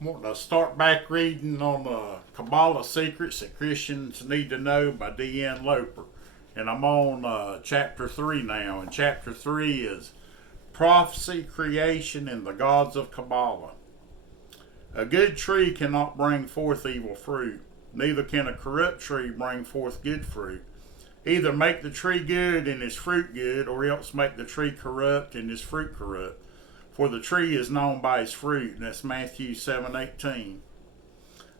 Want to start back reading on the Kabbalah Secrets that Christians Need to Know by D.N. Loper. And I'm on chapter 3 now. And chapter 3 is Prophecy, Creation, and the Gods of Kabbalah. A good tree cannot bring forth evil fruit, neither can a corrupt tree bring forth good fruit. Either make the tree good and its fruit good, or else make the tree corrupt and its fruit corrupt. For the tree is known by its fruit, and that's Matthew 7:18.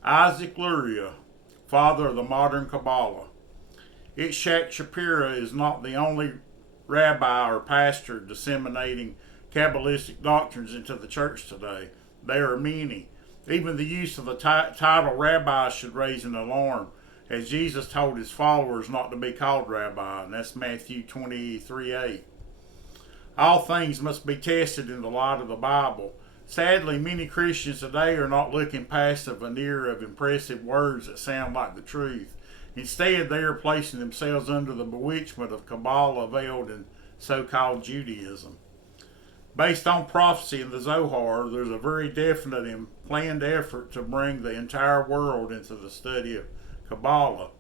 Isaac Luria, father of the modern Kabbalah. Chap Shapira is not the only rabbi or pastor disseminating Kabbalistic doctrines into the church today. There are many. Even the use of the title rabbi should raise an alarm, as Jesus told his followers not to be called rabbi, and that's Matthew 23:8. All things must be tested in the light of the Bible. Sadly, many Christians today are not looking past a veneer of impressive words that sound like the truth. Instead, they are placing themselves under the bewitchment of Kabbalah veiled in so-called Judaism. Based on prophecy in the Zohar, there's a very definite and planned effort to bring the entire world into the study of Kabbalah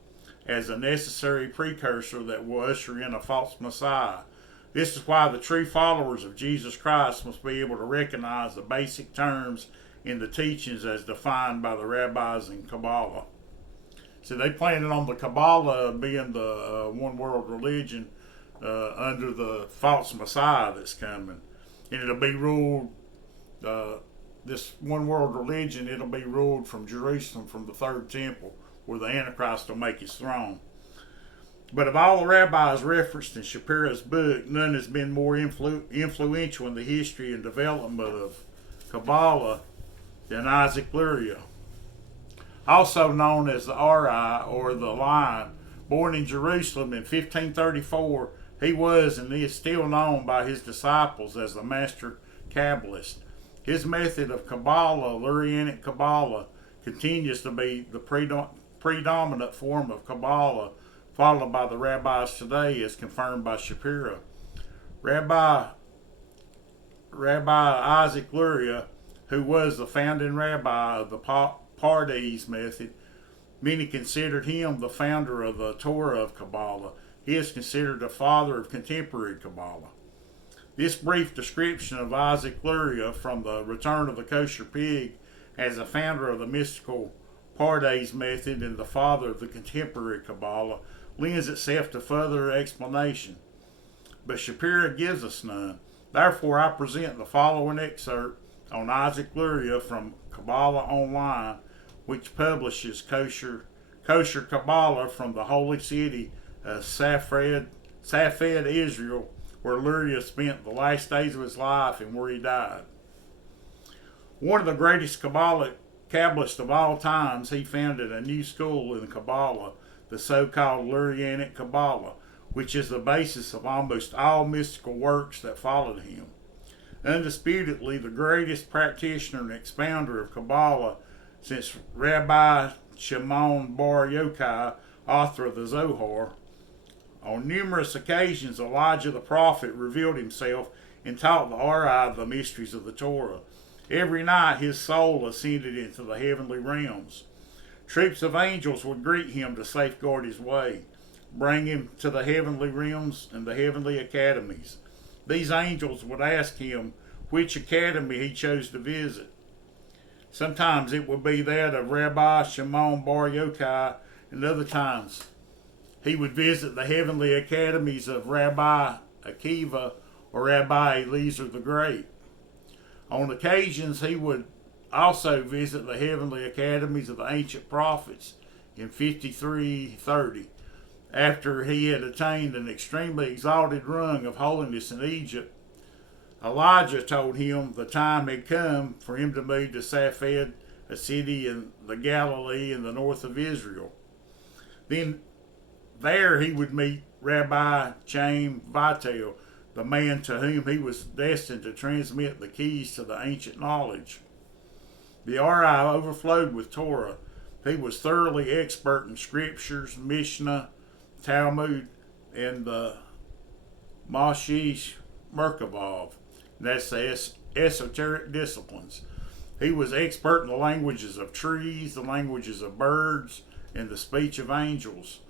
as a necessary precursor that will usher in a false Messiah. This is why the true followers of Jesus Christ must be able to recognize the basic terms in the teachings as defined by the rabbis in Kabbalah. So they planning on the Kabbalah being the one world religion under the false Messiah that's coming. And it'll be ruled, this one world religion, it'll be ruled from Jerusalem, from the third temple, where the Antichrist will make his throne. But of all the rabbis referenced in Shapira's book, none has been more influential in the history and development of Kabbalah than Isaac Luria, also known as the Ari, or the Lion. Born in Jerusalem in 1534, he was and is still known by his disciples as the master Kabbalist. His method of Kabbalah, Lurianic Kabbalah, continues to be the predominant form of Kabbalah followed by the rabbis today, as confirmed by Shapira. Rabbi Isaac Luria, who was the founding rabbi of the Pardes method, many considered him the founder of the Torah of Kabbalah. He is considered the father of contemporary Kabbalah. This brief description of Isaac Luria, from the Return of the Kosher Pig, as a founder of the mystical Pardes method and the father of the contemporary Kabbalah, lends itself to further explanation, but Shapira gives us none. Therefore, I present the following excerpt on Isaac Luria from Kabbalah Online, which publishes kosher Kabbalah from the holy city of Safed, Israel, where Luria spent the last days of his life and where he died. One of the greatest Kabbalists of all times, he founded a new school in Kabbalah, the so-called Lurianic Kabbalah, which is the basis of almost all mystical works that followed him. Undisputedly, the greatest practitioner and expounder of Kabbalah since Rabbi Shimon Bar Yochai, author of the Zohar. On numerous occasions, Elijah the prophet revealed himself and taught the Ari the mysteries of the Torah. Every night his soul ascended into the heavenly realms. Troops of angels would greet him to safeguard his way, bring him to the heavenly realms and the heavenly academies. These angels would ask him which academy he chose to visit. Sometimes it would be that of Rabbi Shimon Bar Yochai, and other times he would visit the heavenly academies of Rabbi Akiva or Rabbi Eliezer the Great. On occasions, he would also visit the heavenly academies of the ancient prophets in 5330, after he had attained an extremely exalted rung of holiness in Egypt. Elijah told him the time had come for him to move to Safed, a city in the Galilee in the north of Israel. Then there he would meet Rabbi Chaim Vital, the man to whom he was destined to transmit the keys to the ancient knowledge. The Ari overflowed with Torah. He was thoroughly expert in scriptures, Mishnah, Talmud, and the Mashish Merkavov. That's the esoteric disciplines. He was expert in the languages of trees, the languages of birds, and the speech of angels.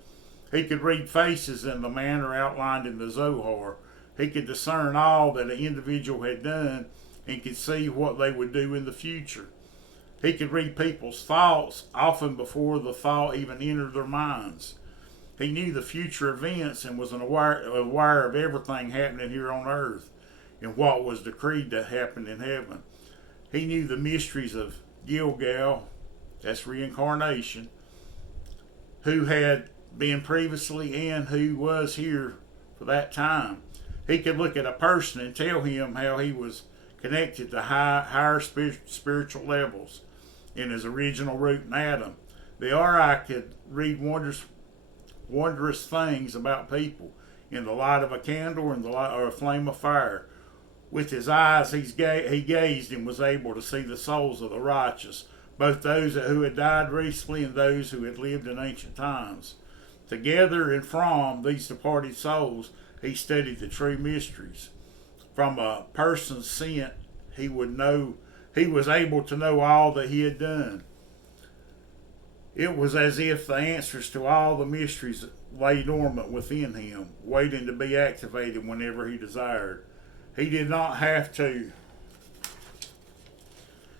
He could read faces in the manner outlined in the Zohar. He could discern all that an individual had done and could see what they would do in the future. He could read people's thoughts often before the thought even entered their minds. He knew the future events and was aware of everything happening here on earth and what was decreed to happen in heaven. He knew the mysteries of Gilgal, that's reincarnation, who had been previously and who was here for that time. He could look at a person and tell him how he was connected to higher spiritual levels in his original root in Adam. The RI could read wondrous things about people in the light of a candle or in the light or a flame of fire. With his eyes he gazed and was able to see the souls of the righteous, both those who had died recently and those who had lived in ancient times. Together and from these departed souls he studied the true mysteries. From a person's scent he was able to know all that he had done. It was as if the answers to all the mysteries lay dormant within him, waiting to be activated whenever he desired. He did not have to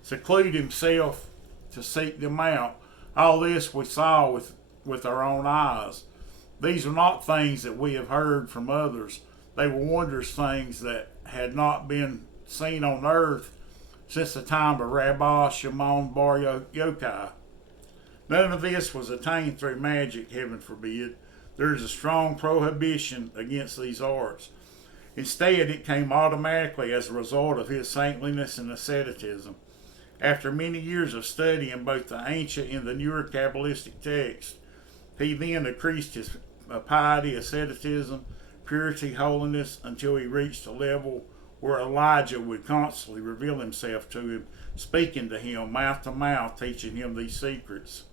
seclude himself to seek them out. All this we saw with our own eyes. These are not things that we have heard from others. They were wondrous things that had not been seen on earth since the time of Rabbi Shimon Bar Yochai. None of this was attained through magic, heaven forbid. There is a strong prohibition against these arts. Instead, it came automatically as a result of his saintliness and asceticism. After many years of study in both the ancient and the newer Kabbalistic texts, he then increased his piety, asceticism, purity, holiness, until he reached a level where Elijah would constantly reveal himself to him, speaking to him mouth to mouth, teaching him these secrets.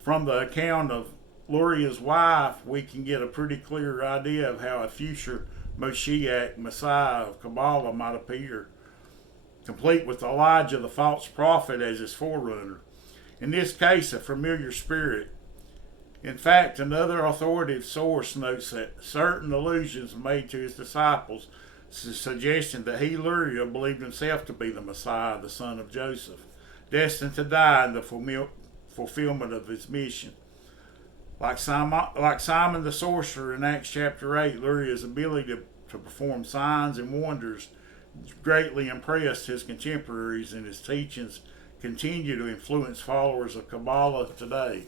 From the account of Luria's wife, we can get a pretty clear idea of how a future Moshiach, Messiah of Kabbalah, might appear, complete with Elijah the false prophet as his forerunner. In this case, a familiar spirit. In fact, another authoritative source notes that certain allusions made to his disciples, suggesting that he, Luria, believed himself to be the Messiah, the son of Joseph, destined to die in the fulfillment of his mission. Like Simon the sorcerer in Acts chapter 8, Luria's ability to perform signs and wonders greatly impressed his contemporaries, and his teachings continue to influence followers of Kabbalah today.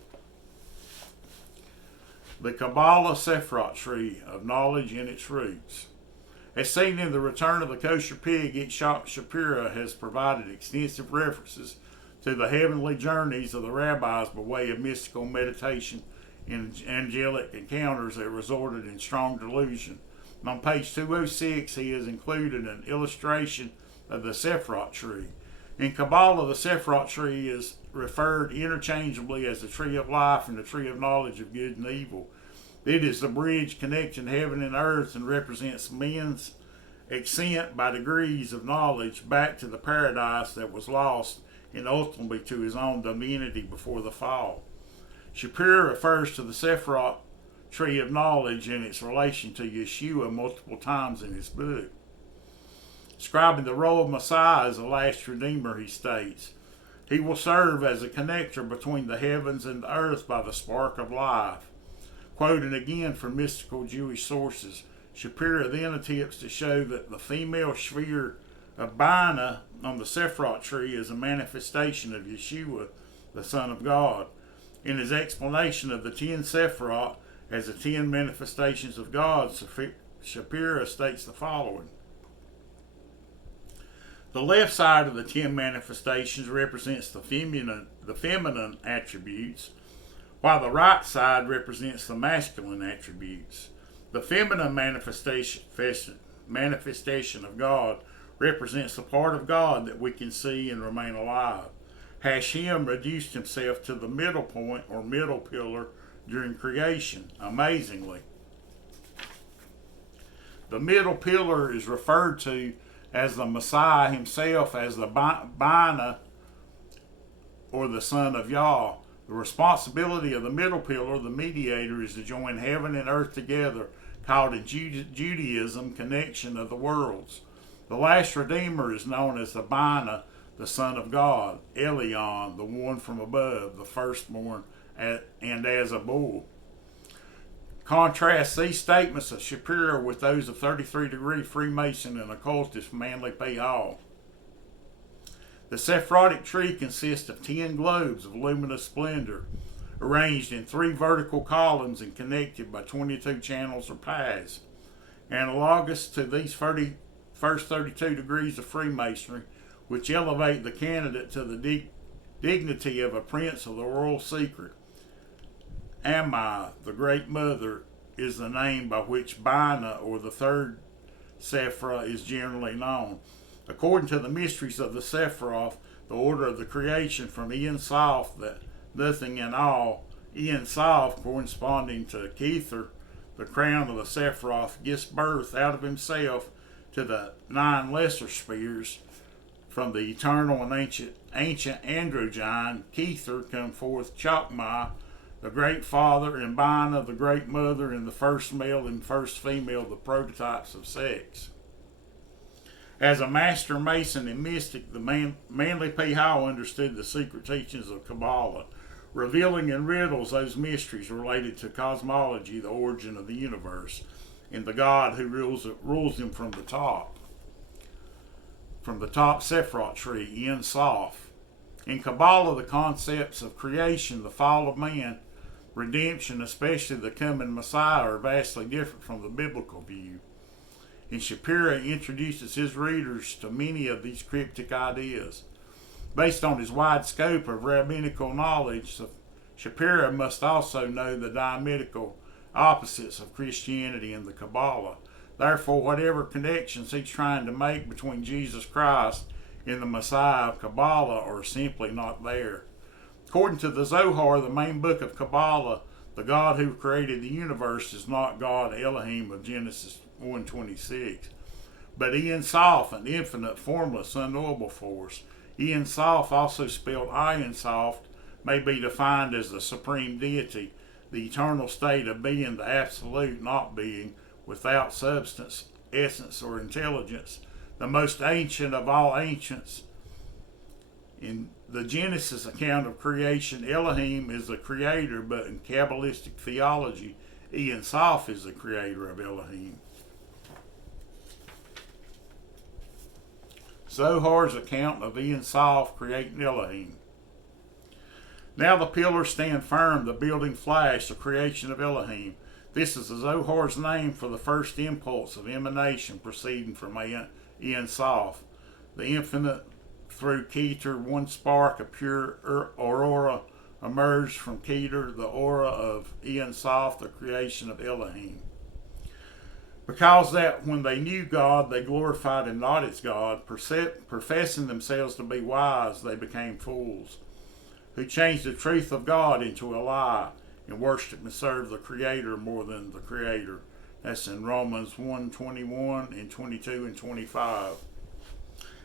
The Kabbalah Sephirot tree of knowledge and its roots. As seen in The Return of the Kosher Pig, Shapira has provided extensive references to the heavenly journeys of the rabbis by way of mystical meditation and angelic encounters that resulted in strong delusion. And on page 206, he has included an illustration of the Sephirot tree. In Kabbalah, the Sephirot tree is referred interchangeably as the tree of life and the tree of knowledge of good and evil. It is the bridge connecting heaven and earth and represents men's ascent by degrees of knowledge back to the paradise that was lost and ultimately to his own divinity before the fall. Shapira refers to the Sephirot tree of knowledge and its relation to Yeshua multiple times in his book. Describing the role of Messiah as the last Redeemer, he states, "He will serve as a connector between the heavens and the earth by the spark of life." Quoting again from mystical Jewish sources, Shapira then attempts to show that the female sphere of Bina on the Sephirot tree is a manifestation of Yeshua, the Son of God. In his explanation of the 10 Sephirot as the 10 manifestations of God, Shapira states the following. The left side of the 10 manifestations represents the feminine attributes, while the right side represents the masculine attributes. The feminine manifestation of God represents the part of God that we can see and remain alive. Hashem reduced himself to the middle point or middle pillar during creation, amazingly. The middle pillar is referred to as the Messiah himself, as the Bina, or the Son of Yah. The responsibility of the middle pillar, the mediator, is to join heaven and earth together, called in Judaism connection of the worlds. The last Redeemer is known as the Bina, the Son of God, Elion, the one from above, the firstborn, and as a bull. Contrast these statements of Shapiro with those of 33-degree Freemason and occultist Manly P. Hall. The Sephirotic tree consists of 10 globes of luminous splendor, arranged in 3 vertical columns and connected by 22 channels or paths. Analogous to these first 32 degrees of Freemasonry, which elevate the candidate to the dignity of a prince of the royal secret. Ammi, the Great Mother, is the name by which Bina, or the third Sephirah, is generally known. According to the mysteries of the Sephiroth, the order of the creation from Ein Sof, that nothing in all, Ein Sof corresponding to Kether, the crown of the Sephiroth, gives birth out of himself to the 9 lesser spheres. From the eternal and ancient androgyne, Kether, come forth Chakma, the great father, and Bina, the great mother, and the first male and first female, the prototypes of sex. As a master mason and mystic, the Manly P. Hall understood the secret teachings of Kabbalah, revealing in riddles those mysteries related to cosmology, the origin of the universe, and the God who rules him from the top. From the top Sephiroth tree, Ein Sof. In Kabbalah, the concepts of creation, the fall of man, redemption, especially the coming Messiah, are vastly different from the biblical view. And Shapiro introduces his readers to many of these cryptic ideas. Based on his wide scope of rabbinical knowledge, Shapiro must also know the diametrical opposites of Christianity and the Kabbalah. Therefore, whatever connections he's trying to make between Jesus Christ and the Messiah of Kabbalah are simply not there. According to the Zohar, the main book of Kabbalah, the God who created the universe is not God Elohim of Genesis 1:26, but Ein Sof, an infinite, formless, unknowable force. Ein Sof, also spelled Ein Sof, may be defined as the supreme deity, the eternal state of being, the absolute not being, without substance, essence, or intelligence, the most ancient of all ancients. In the Genesis account of creation, Elohim is the creator, but in Kabbalistic theology, Ein Sof is the creator of Elohim. Zohar's account of Ein Sof creating Elohim. Now the pillars stand firm, the building flash, the creation of Elohim. This is the Zohar's name for the first impulse of emanation proceeding from Ein Sof. The infinite through Keter, one spark of pure aurora emerged from Keter, the aura of Ein Sof, the creation of Elohim. Because that when they knew God, they glorified him not as God, professing themselves to be wise, they became fools, who changed the truth of God into a lie, and worship and serve the Creator more than the Creator. That's in Romans 1:21 and 22 and 25.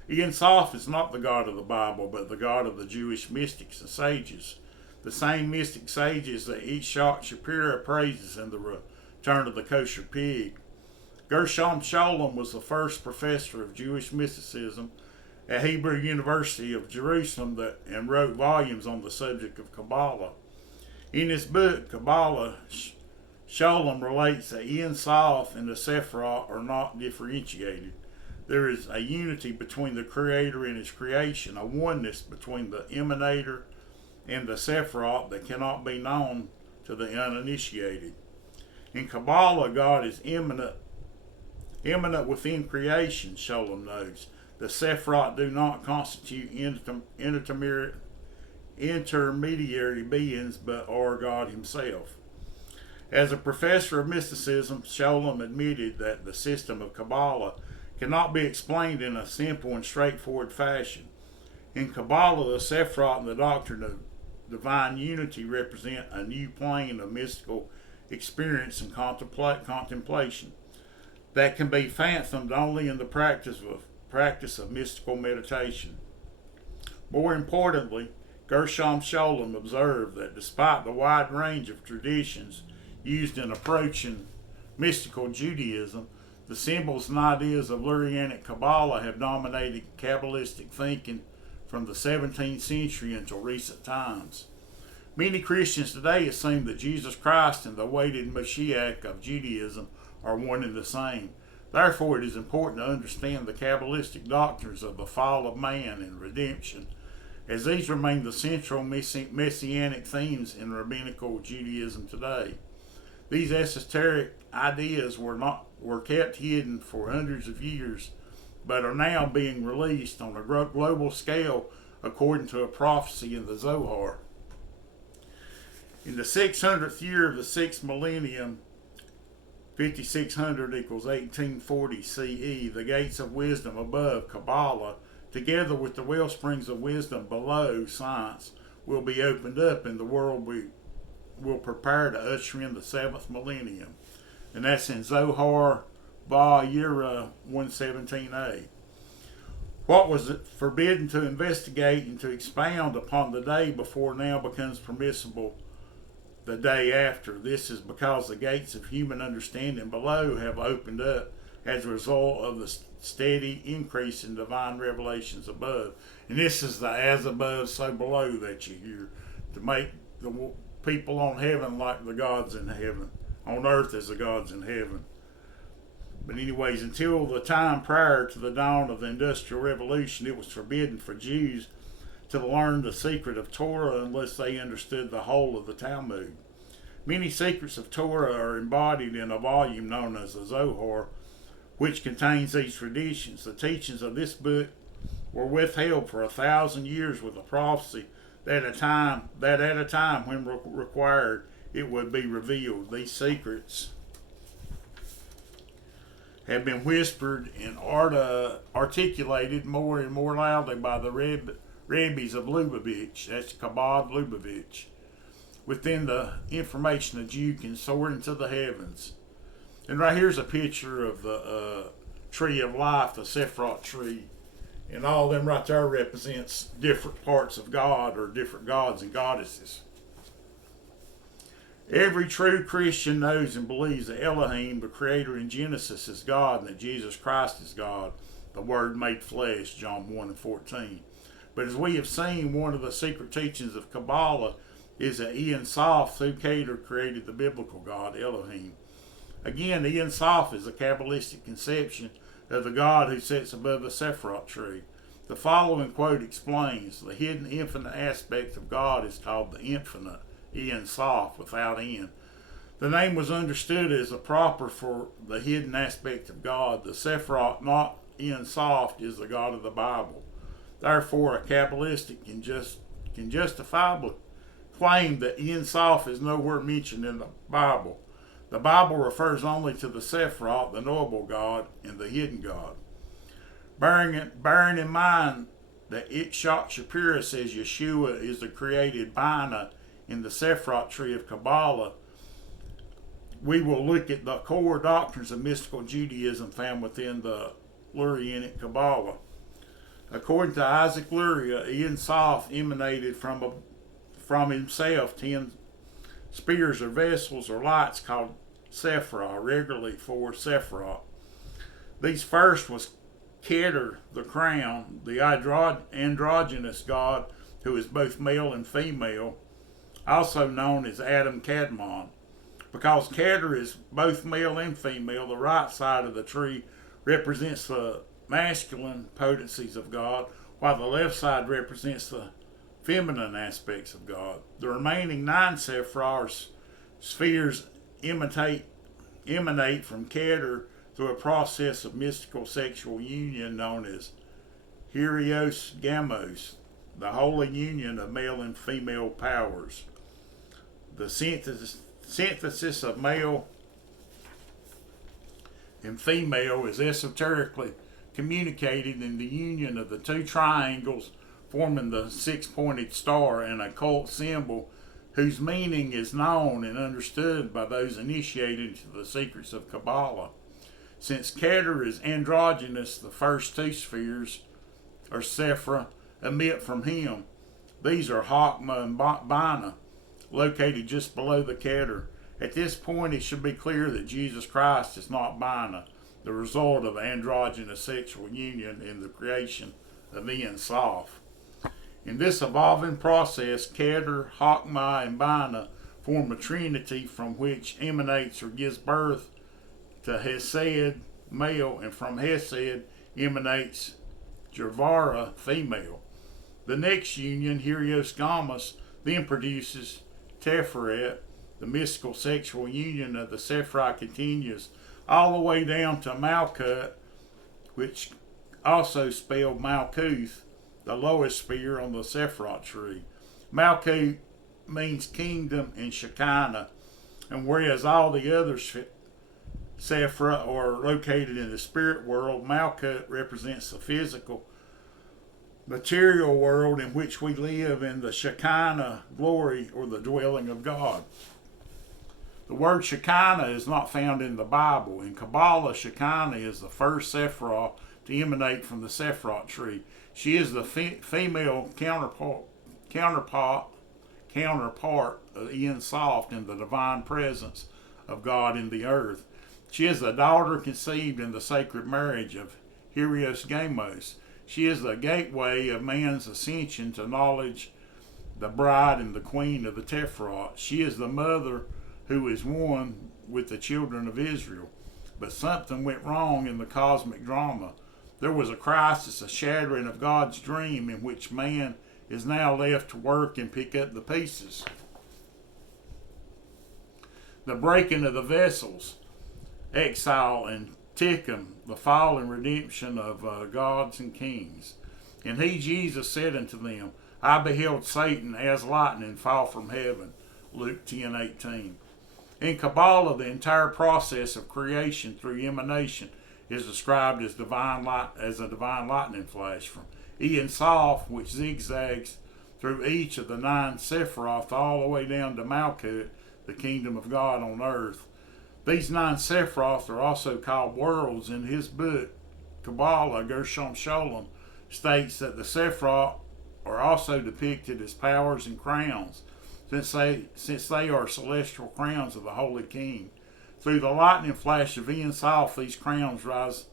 Ein Sof is not the God of the Bible, but the God of the Jewish mystics and sages. The same mystic sages that Ishak Shapiro praises in the Return of the Kosher Pig. Gershom Scholem was the first professor of Jewish mysticism at Hebrew University of Jerusalem and wrote volumes on the subject of Kabbalah. In his book, Kabbalah, Scholem relates that Ein Sof and the Sephiroth are not differentiated. There is a unity between the Creator and his creation, a oneness between the Emanator and the Sephiroth that cannot be known to the uninitiated. In Kabbalah, God is immanent within creation, Scholem notes. The Sephiroth do not constitute intermediary beings, but are God himself. As a professor of mysticism, Scholem admitted that the system of Kabbalah cannot be explained in a simple and straightforward fashion. In Kabbalah, the Sephiroth and the doctrine of divine unity represent a new plane of mystical experience and contemplation that can be fathomed only in the practice of practice of mystical meditation. More importantly, Gershom Scholem observed that despite the wide range of traditions used in approaching mystical Judaism, the symbols and ideas of Lurianic Kabbalah have dominated Kabbalistic thinking from the 17th century until recent times. Many Christians today assume that Jesus Christ and the awaited Mashiach of Judaism are one and the same. Therefore, it is important to understand the Kabbalistic doctrines of the fall of man and redemption, as these remain the central messianic themes in rabbinical Judaism today. These esoteric ideas were kept hidden for hundreds of years, but are now being released on a global scale according to a prophecy in the Zohar. In the 600th year of the 6th millennium, 5600 equals 1840 CE, the gates of wisdom above, Kabbalah, together with the well springs of wisdom below, science, will be opened up, and the world will prepare to usher in the 7th millennium. And that's in Zohar Ba Yira 117a. What was forbidden to investigate and to expound upon the day before now becomes permissible the day after. This is because the gates of human understanding below have opened up as a result of the steady increase in divine revelations above. And this is the as above, so below that you hear, to make the people on heaven like the gods in heaven, on earth as the gods in heaven. But anyways, until the time prior to the dawn of the Industrial Revolution, it was forbidden for Jews to learn the secret of Torah unless they understood the whole of the Talmud. Many secrets of Torah are embodied in a volume known as the Zohar, which contains these traditions. The teachings of this book were withheld for 1,000 years with a prophecy that at a time when required it would be revealed. These secrets have been whispered and articulated more and more loudly by the rabbis of Lubavitch, that's Chabad Lubavitch, within the information a Jew can soar into the heavens. And right here's a picture of the tree of life, the Sephiroth tree, and all of them right there represents different parts of God or different gods and goddesses. Every true Christian knows and believes that Elohim, the Creator in Genesis, is God, and that Jesus Christ is God, the Word made flesh, John 1:14. But as we have seen, one of the secret teachings of Kabbalah is that Ein Sof, through Keter, created the biblical God, Elohim. Again, Ein Sof is a Kabbalistic conception of the God who sits above the Sephiroth tree. The following quote explains, the hidden infinite aspect of God is called the infinite, Ein Sof, without N. The name was understood as the proper for the hidden aspect of God. The Sephiroth, not Ein Sof, is the God of the Bible. Therefore, a Kabbalistic can justifiably claim that Ein Sof is nowhere mentioned in the Bible. The Bible refers only to the Sephiroth, the knowable God, and the hidden God. Bearing in mind that Itshak Shapira says Yeshua is the created Bina in the Sephiroth tree of Kabbalah, we will look at the core doctrines of mystical Judaism found within the Lurianic Kabbalah. According to Isaac Luria, Ein Sof emanated from himself 10 spears or vessels or lights called Sephirah, regularly for Sephiroth. These first was Keter, the crown, the androgynous God who is both male and female, also known as Adam Kadmon. Because Keter is both male and female, the right side of the tree represents the masculine potencies of God, while the left side represents the feminine aspects of God. The remaining 9 Sephirah spheres emanate from Keter through a process of mystical sexual union known as Hieros Gamos, the holy union of male and female powers. The synthesis of male and female is esoterically communicated in the union of the 2 triangles forming the 6-pointed star, and a occult symbol whose meaning is known and understood by those initiated into the secrets of Kabbalah. Since Keter is androgynous, the first two spheres, or Sephra, emit from him. These are Hakma and Bina, located just below the Keter. At this point, it should be clear that Jesus Christ is not Bina, the result of androgynous sexual union in the creation of Ein Sof. In this evolving process, Keter, Hakma, and Bina form a trinity from which emanates or gives birth to Hesed, male, and from Hesed emanates Jervara, female. The next union, Helios Gamas, then produces Teferet. The mystical sexual union of the Sephri continues all the way down to Malkut, which also spelled Malkuth, the lowest sphere on the Sephirot tree. Malkut means kingdom in Shekinah, and whereas all the other Sephra are located in the spirit world, Malkut represents the physical, material world in which we live in the Shekinah glory, or the dwelling of God. The word Shekinah is not found in the Bible. In Kabbalah, Shekinah is the first Sephirah to emanate from the Sephirot tree. She is the female counterpart of Ein Sof in the divine presence of God in the earth. She is the daughter conceived in the sacred marriage of Helios Gamos. She is the gateway of man's ascension to knowledge, the bride and the queen of the Tefrot. She is the mother who is one with the children of Israel. But something went wrong in the cosmic drama. There was a crisis, a shattering of God's dream, in which man is now left to work and pick up the pieces. The breaking of the vessels, exile and Tikkun, the fall and redemption of gods and kings. And he, Jesus, said unto them, I beheld Satan as lightning fall from heaven. Luke 10:18. In Kabbalah, the entire process of creation through emanation is described as a divine lightning flash from Ein Sof, which zigzags through each of the 9 Sephiroth all the way down to Malkut, the kingdom of God on earth. These 9 Sephiroth are also called worlds. In his book, Kabbalah, Gershom Sholem states that the Sephiroth are also depicted as powers and crowns, since they are celestial crowns of the Holy King. Through the lightning flash of Ein Sof, these crowns rise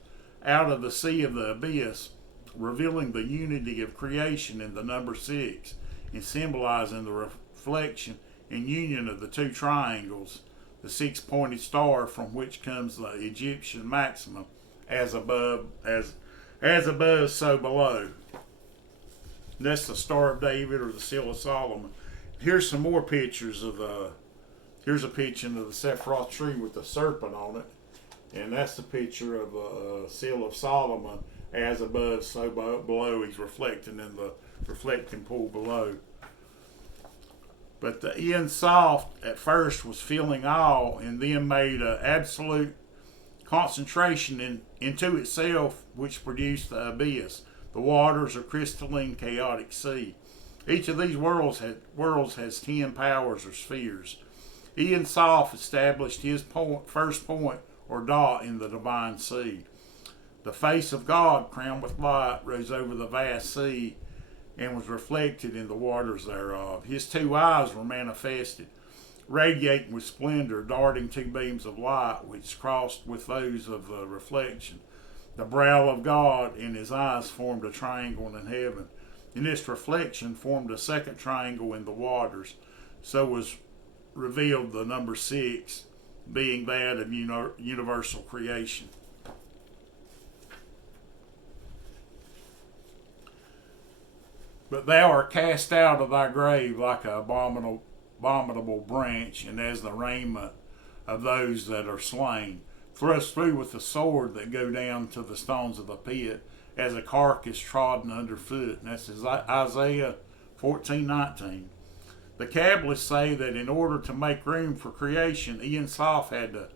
out of the sea of the abyss, revealing the unity of creation in the number 6, and symbolizing the reflection and union of the 2 triangles, the 6-pointed star from which comes the Egyptian maximum, as above, so below. And that's the Star of David, or the Seal of Solomon. Here's some more pictures of here's a picture of the Sephiroth tree with the serpent on it. And that's the picture of the Seal of Solomon, as above, so below. He's reflecting in the reflecting pool below. But the Ein Sof at first was feeling awe, and then made an absolute concentration into itself, which produced the abyss. The waters of crystalline chaotic sea. Each of these worlds has 10 powers or spheres. Ein Sof established his first point or dot in the divine sea. The face of God, crowned with light, rose over the vast sea and was reflected in the waters thereof. His 2 eyes were manifested, radiating with splendor, darting 2 beams of light, which crossed with those of the reflection. The brow of God and his eyes formed a triangle in heaven, and this reflection formed a second triangle in the waters. So was revealed the number 6, being that of universal creation. But thou art cast out of thy grave like an abominable branch, and as the raiment of those that are slain, thrust through with the sword that go down to the stones of the pit, as a carcass trodden underfoot. And that's Isaiah 14:19. The Kabbalists say that in order to make room for creation, Ein Sof had to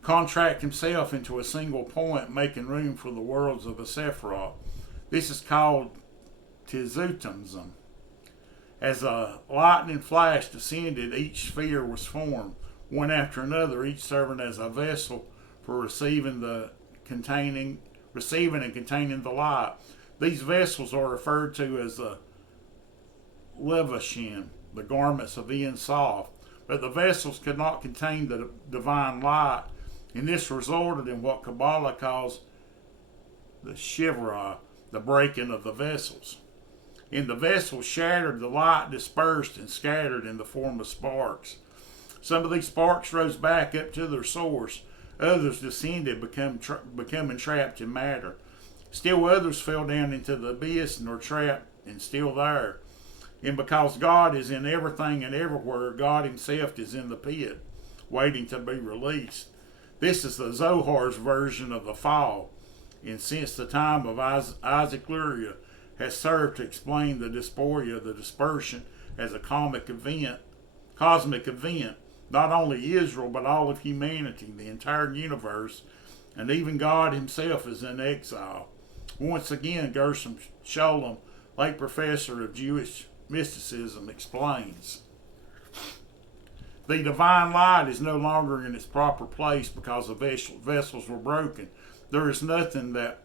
contract himself into a single point, making room for the worlds of the Sephiroth. This is called Tizutimzum. As a lightning flash descended, each sphere was formed, one after another, each serving as a vessel for receiving the receiving and containing the light. These vessels are referred to as the levashim, the garments of Ein Sof. But the vessels could not contain the divine light, and this resulted in what Kabbalah calls the shivra, the breaking of the vessels. And the vessels shattered, the light dispersed and scattered in the form of sparks. Some of these sparks rose back up to their source. Others descended, becoming trapped in matter. Still others fell down into the abyss and are trapped and still there. And because God is in everything and everywhere, God himself is in the pit, waiting to be released. This is the Zohar's version of the fall. And since the time of Isaac Luria has served to explain the dysphoria, the dispersion, as a cosmic event, not only Israel, but all of humanity, the entire universe, and even God himself is in exile. Once again, Gershom Scholem, late professor of Jewish mysticism, explains. The divine light is no longer in its proper place because the vessels were broken. There is nothing that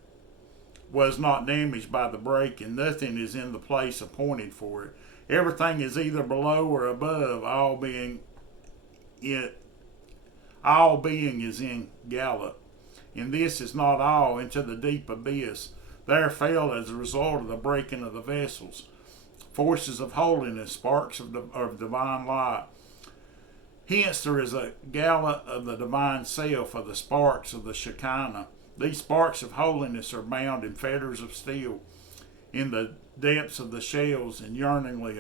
was not damaged by the break, and nothing is in the place appointed for it. Everything is either below or above, all being is in Gallup. And this is not all, into the deep abyss. There fell, as a result of the breaking of the vessels, forces of holiness, sparks of divine light. Hence there is a gala of the divine self, of the sparks of the Shekinah. These sparks of holiness are bound in fetters of steel in the depths of the shells, and yearningly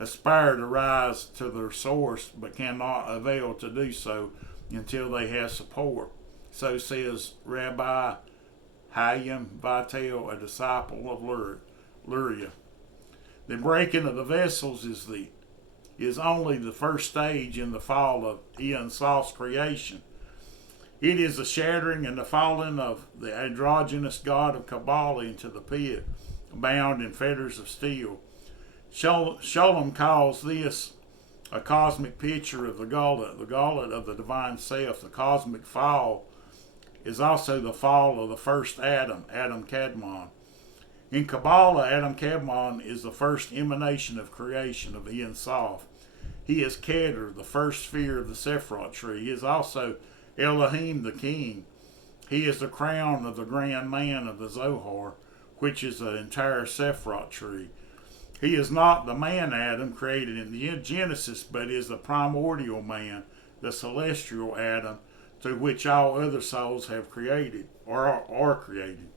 aspire to rise to their source, but cannot avail to do so until they have support. So says Rabbi Hayim Vital, a disciple of Luria. The breaking of the vessels is only the first stage in the fall of Ein Sof's creation. It is the shattering and the falling of the androgynous god of Kabbalah into the pit, bound in fetters of steel. Scholem calls this a cosmic picture of the gauntlet of the divine self. The cosmic fall is also the fall of the first Adam Kadmon. In Kabbalah, Adam Kadmon is the first emanation of creation of Ein Sof. He is Keter, the first sphere of the Sephiroth tree. He is also Elohim, the king. He is the crown of the grand man of the Zohar, which is the entire Sephiroth tree. He is not the man Adam created in the Genesis, but is the primordial man, the celestial Adam, through which all other souls have created, or are created.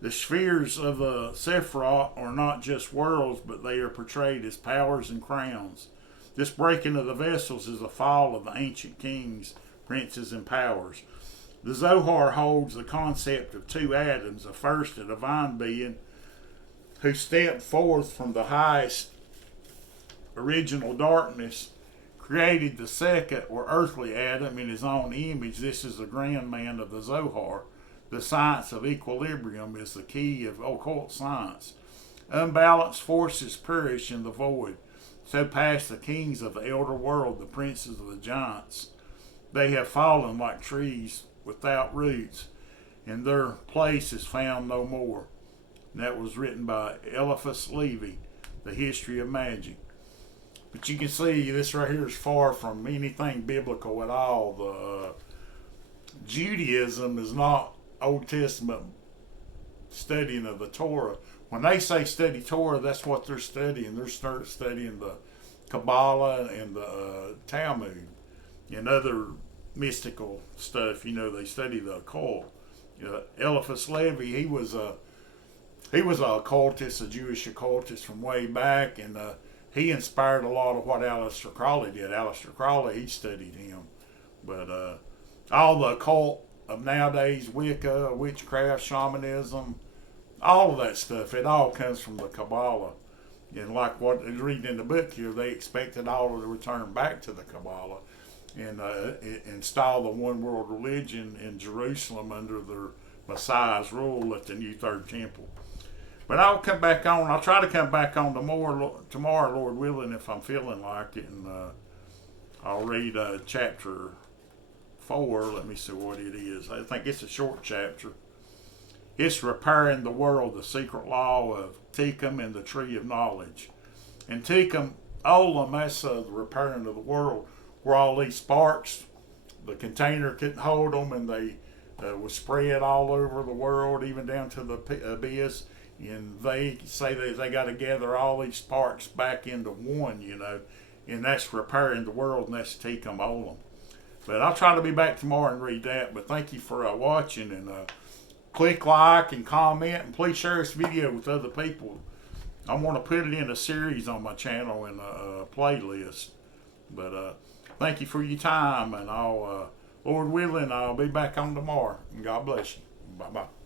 The spheres of the Sephiroth are not just worlds, but they are portrayed as powers and crowns. This breaking of the vessels is the fall of the ancient kings, princes, and powers. The Zohar holds the concept of two Adams, the first a divine being who stepped forth from the highest original darkness, created the second or earthly Adam in his own image. This is the grand man of the Zohar. The science of equilibrium is the key of occult science. Unbalanced forces perish in the void. So pass the kings of the elder world, the princes of the giants. They have fallen like trees without roots, and their place is found no more. And that was written by Eliphas Levi, The History of Magic. But you can see this right here is far from anything biblical at all. The Judaism is not Old Testament studying of the Torah. When they say study Torah, that's what they're studying. They're studying the Kabbalah and the Talmud and other mystical stuff. You know, they study the occult. Eliphas Levi, he was a occultist, a Jewish occultist from way back, and he inspired a lot of what Aleister Crowley did. Aleister Crowley, he studied him. But all the occult of nowadays, Wicca, witchcraft, shamanism, all of that stuff, it all comes from the Kabbalah. And like what is reading in the book here, they expected all to return back to the Kabbalah and install the one world religion in Jerusalem under their Messiah's rule at the new third temple. But I'll come back on. I'll try to come back on tomorrow, Lord willing, if I'm feeling like it. And I'll read chapter 4. Let me see what it is. I think it's a short chapter. It's repairing the world, the secret law of Tikkum and the tree of knowledge. And Tikkum Olam, that's the repairing of the world, where all these sparks, the container couldn't hold them, and they was spread all over the world, even down to the abyss. And they say that they got to gather all these sparks back into one, and that's repairing the world, and that's Tikkum Olam. But I'll try to be back tomorrow and read that. But thank you for watching, and click like and comment, and please share this video with other people. I want to put it in a series on my channel in a playlist. But thank you for your time, and Lord willing, I'll be back on tomorrow. And God bless you. Bye-bye.